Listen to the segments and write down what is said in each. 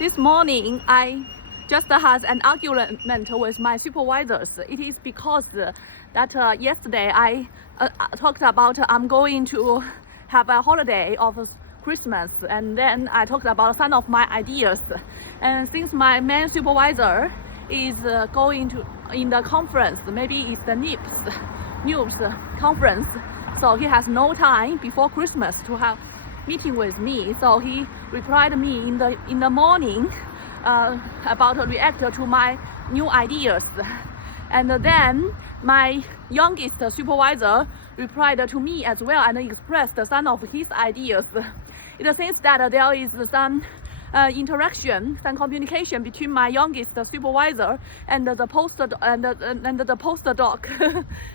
This morning, I just had an argument with my supervisors. It is because that yesterday I talked about I'm going to have a holiday of Christmas, and then I talked about some of my ideas. And since my main supervisor is going to in the conference, maybe it's the NIPS conference, so he has no time before Christmas to have meeting with me. So he replied me in the morning about react to my new ideas, and then my youngest supervisor replied to me as well and expressed some of his ideas. It seems that there is some interaction, some communication between my youngest supervisor and the postdoc.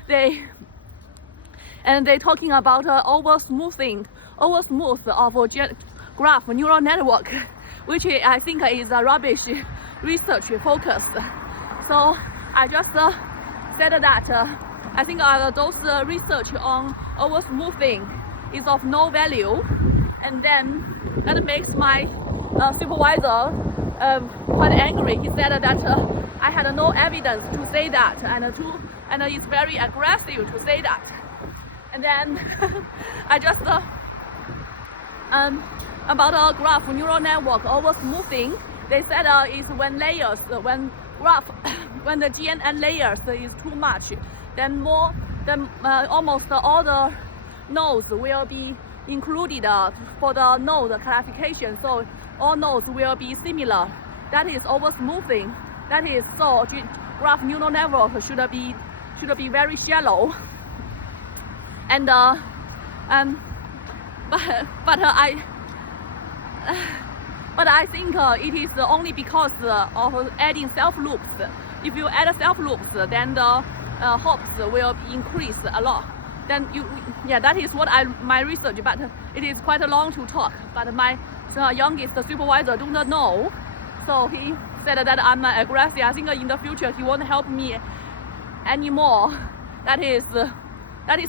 they talking about over smooth of graph neural network, which I think is a rubbish research focus. So I just said that I think those research on over smoothing is of no value, and then that makes my supervisor quite angry. He said that I had no evidence to say that, and it's very aggressive to say that. And then I just about a graph neural network over smoothing, they said it's when when the GNN layers is too much, then almost all the nodes will be included for the node classification. So all nodes will be similar. That is over smoothing. That is so graph neural network should be very shallow. And but I think it is only because of adding self loops. If you add self loops, then the hops will increase a lot. Then that is what my research. But it is quite long to talk. But my youngest supervisor do not know, so he said that I'm aggressive. I think in the future he won't help me anymore. That is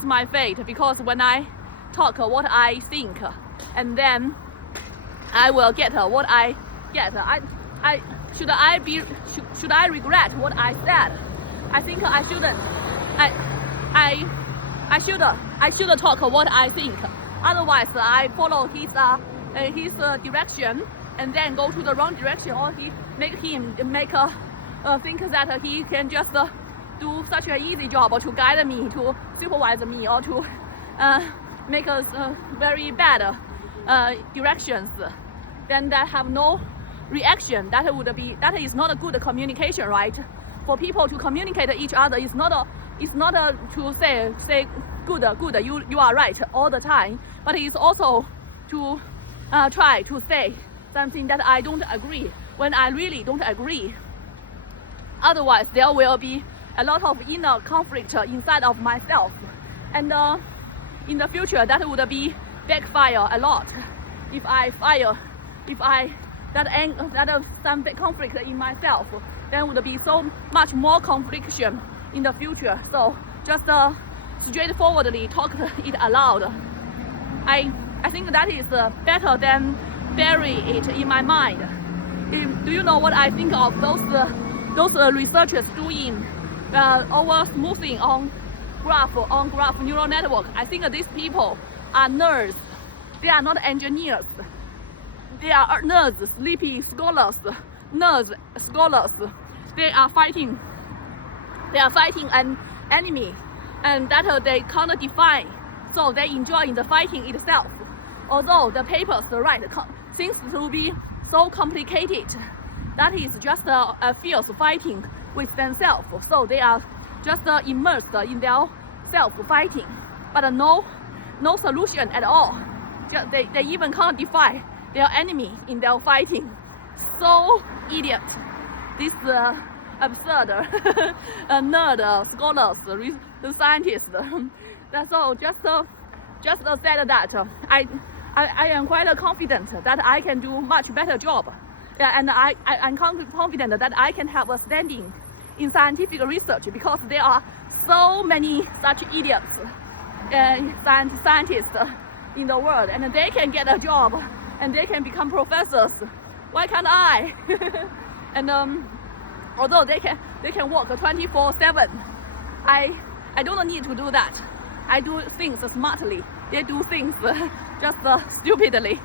my fate, because when I talk what I think, and then I will get what I get. Should I regret what I said? I think I shouldn't. I should talk what I think. Otherwise, I follow his direction and then go to the wrong direction, or he make him think that he can just do such an easy job to guide me, to supervise me, or to make us very bad directions. Then that have no reaction. That is not a good communication, right? For people to communicate each other is not to say good, you are right all the time, but it's also to try to say something that I don't agree when I really don't agree. Otherwise, there will be a lot of inner conflict inside of myself, and in the future that would be backfire a lot. If that some conflict in myself, then would be so much more confliction in the future. So just straightforwardly talk it aloud. I think that is better than bury it in my mind. Do you know what I think of those researchers doing over smoothing on graph neural network? I think these people are nerds. They are not engineers. They are nerds, sleepy scholars, They are fighting an enemy, and that they can't define. So they enjoy the fighting itself. Although the papers seems to be so complicated, that is just a fierce fighting with themselves. So they are just immersed in their self-fighting, but no solution at all. They even can't define their enemy in their fighting. So idiot. This absurd nerd scholars, scientists. That's all. Just said that I am quite confident that I can do much better job. And I'm confident that I can have a standing in scientific research, because there are so many such idiots scientists in the world, and they can get a job and they can become professors Why can't I? And although they can work 24/7, I don't need to do that. I do things smartly. They do things just stupidly.